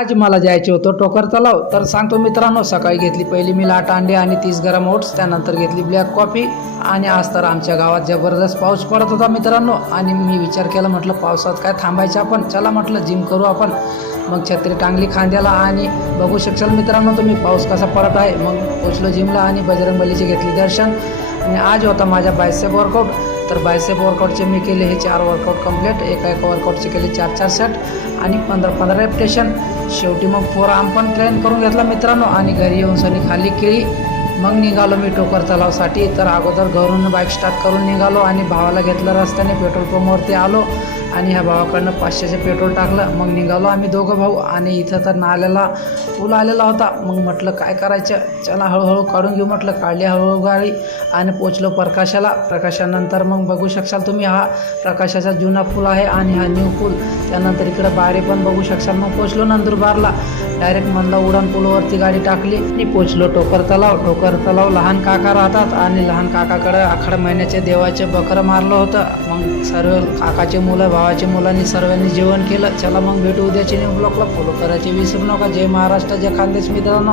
आज मला जायचे होतं टोकर तलाव. तर सांगतो मित्रांनो, सकाळी घेतली पहिली मी 8 अंडे आणि 30 गरम ओट्स, त्यानंतर घेतली ब्लॅक कॉफी. आणि आज तर आमच्या गावात जबरदस्त पाऊस पडत होता मित्रांनो. आणि मी विचार केला, म्हटलं पावसात काय थांबायचं आपण, चला म्हटलं जिम करू आपण. मग छत्री टांगली खांद्याला आणि बघू शकाल मित्रांनो तुम्ही पाऊस कसा पडत आहे. मग पोचलो जिमला आणि बजरंगबलीचे घेतली दर्शन. आणि आज होता माझा बायसेप वर्कआउट. तर बायसेप वर्कआउटचे मी केले हे 4 वर्कआउट कंप्लीट. एका वर्कआउटचे केले 4 सेट आणि 15 रेपिटेशन. शेवटी मग 4 आर्म पण ट्रेन करून घेतला मित्रांनो. आणि घरी येऊन सनी खाली केळी. मग निघालो मी टोकर तलावसाठी. तर अगोदर घरून बाईक स्टार्ट करून निघालो आणि भावाला घेतलं रस्त्याने. पेट्रोल पंपवरती आलो आणि ह्या भावाकडनं 500चे पेट्रोल टाकलं. मग निघालो आम्ही दोघं भाऊ. आणि इथं तर नाल्याला पूल आलेला होता. मग म्हटलं काय करायचं, चला हळूहळू काढून घेऊ म्हटलं. काढली हळूहळू गाडी आणि पोचलो प्रकाशाला. प्रकाशानंतर मग बघू शकाल तुम्ही हा प्रकाशाचा जुना पूल आहे आणि हा न्यू पूल. त्यानंतर इकडं बारे पण बघू शकाल. मग पोचलो नंदुरबारला. डायरेक्ट म्हणला उडान पूलवरती गाडी टाकली आणि पोचलो टोकर तलाव. टोकर तलाव लहान काका राहतात आणि लहान काकाकडं 11 महिन्याचे देवाचे बकरं मारलं होतं. मग सर्व काकाचे मुलं भावाच्या मुलांनी सर्वांनी जेवण केलं. चला मग भेटू उद्याच्या न्यू ब्लॉगला. फॉलो करायचे विसरू नका. जय महाराष्ट्र, जय खानदेश मित्रांनो.